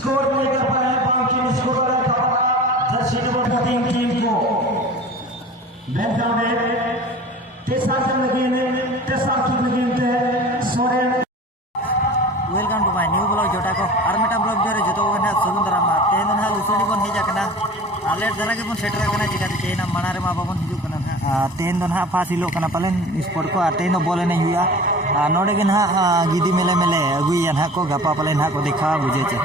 score नहीं कर पाए बाकी स्कोर वाला जर्सी नंबर 14 टीम को बैकग्राउंड है तेसार के सोरेन welcome to my new blog जोटा को और मेटा ब्लॉग जोरे जतो गना सगुन दरामा तेन ना लुसोडी बन हेजा कना आले जरा के बन सेटर कना चिका तेना मना रे मा बाबन हिजु कना तेन दन हा फास हिलो कना पलेन स्पोर्ट को तेन दो बोले नहीं हुआ नोडे के ना गिदी मेले मेले अगुया ना को गपा पलेन हा को देखा बुझे छे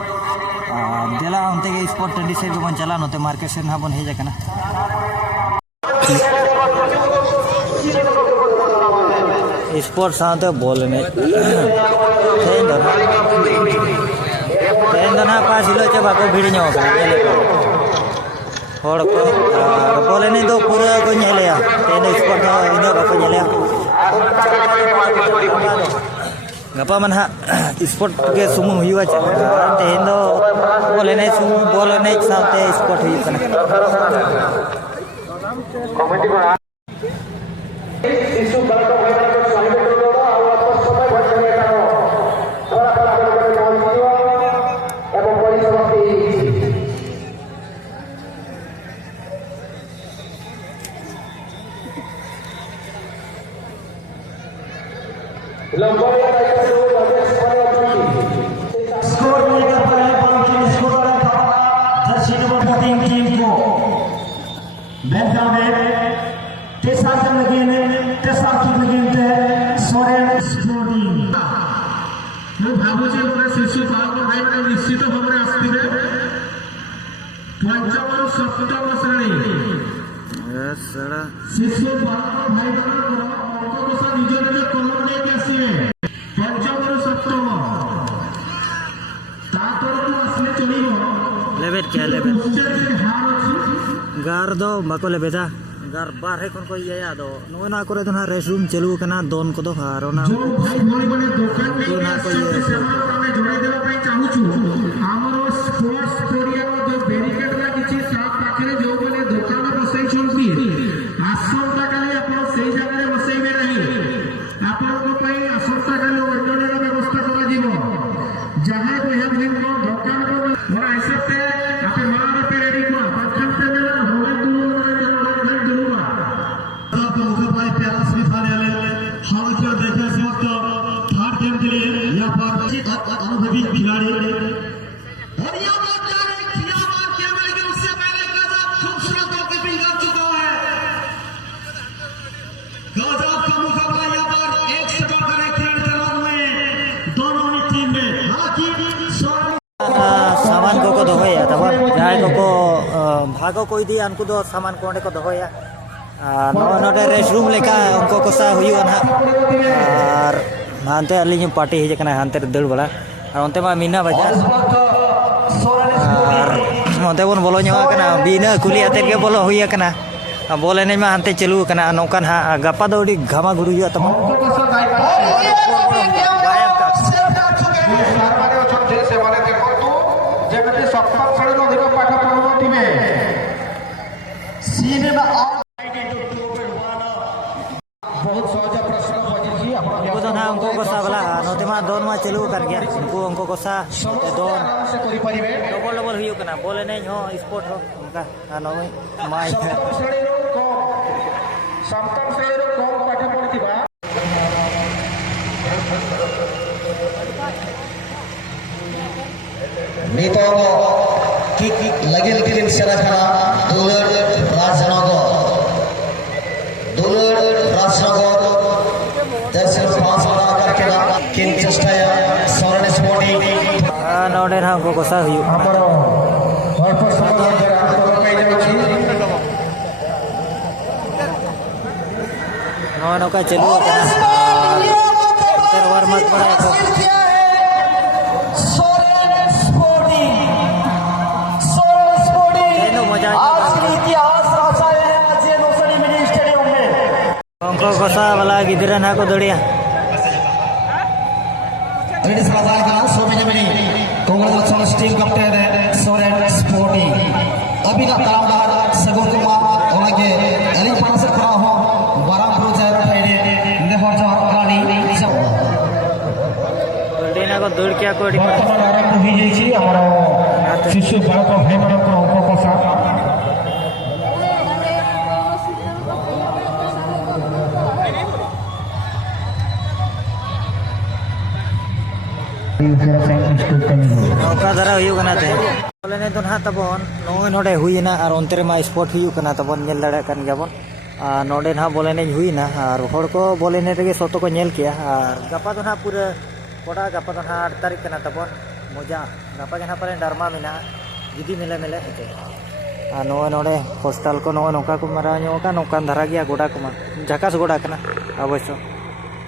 देला उनते के स्पोर्ट टंडी से बन चला नोते मार्केट से ना बन हेजा कना स्पोर्ट साथे बोलने तेन दो ना पास हिलो चे बाको भिड़ नो कना हड़ को बोलने दो पूरा को नेलेया तेन स्पोर्ट इनो बाको नेलेया गपा मन हा स्पोर्ट के सुमु हुआ चे तेन दो बोलने सुमु बोलने साथे स्पोर्ट हुई कना कमेटी को इशू बात स्कोर नहीं कर पाए बाकी स्कोर वाला जर्सी नंबर 14 टीम को बैकग्राउंड है तेसार के सोरेन स्पोर्टिंग ମୁଁ ଭାବୁଛି ଗୋଟେ ଶିଶୁ ପାଳନ ଭାଇମାନେ ନିଶ୍ଚିତ ଭାବରେ ଆସିଥିବେ ପଞ୍ଚମରୁ ସପ୍ତମ ଶ୍ରେଣୀ ଶିଶୁ ପାଳନ ଭାଇମାନଙ୍କର ଅଙ୍କକଷା ନିଜ ନିଜ କଲମ ନେଇକି ଆସିବେ ପଞ୍ଚମରୁ ସପ୍ତମ ତା ତରଫରୁ ଆସିଲେ ଚଳିବ लेवेट क्या लेवेट गार दो बाको लेबेदा गार बारहे कोन को ये यादो नोना करे तो ना रेस्टरूम चलू कना दोन को दो हारोना जो भाई भाई बने दुकान में ଆମେ ଯୋଡେଇ ଦେବା ପାଇଁ ଚାହୁଁଛୁ ଆମର ସ୍ପୋର୍ଟସ ପଡ଼ିଆର ଯୋଉ ବ୍ୟାରିକେଡ ଲାଗିଛି ତା ପାଖରେ ଯୋଉମାନେ ଦୋକାନ ବସେଇଛନ୍ତି ଆସନ୍ତାକାଲି ଆପଣ ସେଇ ଜାଗାରେ ବସେଇବେ ନାହିଁ ଆପଣଙ୍କ ପାଇଁ ଆସନ୍ତାକାଲି ଅନ୍ୟର ବ୍ୟବସ୍ଥା କରାଯିବ ଯାହା ଏହା ଭିନ୍ନ ଦୋକାନ ମୋର ଆଇସେପ୍ଟେ ଆପେ ମାର पे रेडी को पक्षम से मेरा होवे तू घर दूंगा आपको मुझे भाई प्यारा श्री खाने वाले हाल क्या देखा इस वक्त थर्ड गेम के लिए यहाँ पर अनुभवी खिलाड़ी और यहाँ पर जाने खिलावार क्या मिलेगा उससे पहले गजब खूबसूरत गोलकीपिंग कर चुका है गजब का मुकाबला यहाँ पर एक से बढ़कर एक खिलाड़ी तैयार हुए दोनों ही टीम में हालांकि सामान को दोहोया तब जाय को भागो कोई दी अनकु दो सामान को को दोहोया नोडे रेस्टरूम लेका उनको को सा हुई ना और हानते अली पार्टी हे जकना हानते दड़ बड़ा और उनते मा मीना बाजार और उनते बन बोलो न्या कना बिना कुली आते के बोलो हुई कना बोले नहीं मा हानते चलू कना नौकन हा गपा दो डी घामा गुरु हुआ तम सप्तम श्रेणी अधिक पाठ पढ़ुवे बहुत सहज प्रश्न पजिछि उनको तो ना उनको कोसा वाला नोते मा दोन मा चलू कर गया उनको कोसा दोन से करि परिबे डबल डबल हुई कना बोले नहीं हो स्पोर्ट हो उनका नो माय सप्तम श्रेणी कम पाठ पढ़िथिबा नीतो किक लगिल टीम सेराखना दुलर राजनगर दर्शन पास बना करके किन चेष्टा सोरेन स्पोर्टिंग नोडे ना को कोसा हुई हमरो अल्प समय में आंदोलन कई जाउछि नो का चलू कना तरवार मत पड़ा को उनको कोसा वाला गिदरा ना को दड़िया रेडी साजा का सोमेने में congratulations team captain Soren sporting अभी का तालामदार सगुन कुमार ओनागे अली पास खड़ा हो बाराम प्रोजेक्ट फाइडे नेहर जवाहर गाड़ी डेना को दौड़ क्या कोडी आरंभ हो जाई छी हमरो शिशु बालक भाई मान को अंक को साथ नौका धरा हुई कना ते बोले ने दोन हा तबन नोय नोडे हुईना और अंतरे मा स्पॉट हुई कना तबन नेल दाड़े कन गयाबन नोडे ना बोले ने हुईना और हर को बोले ने रे सोतो को नेल किया और गपा तो ना पूरा कोड़ा गपा तो ना 8 तारीख कना तबन मजा गपा के ना पारे डरमा मिना जिदी मिले मिले हेते नोय नोडे हॉस्टल को नोय नौका को मारा नो का नौका धरा गया गोडा को मा झकास गोडा कना अवश्य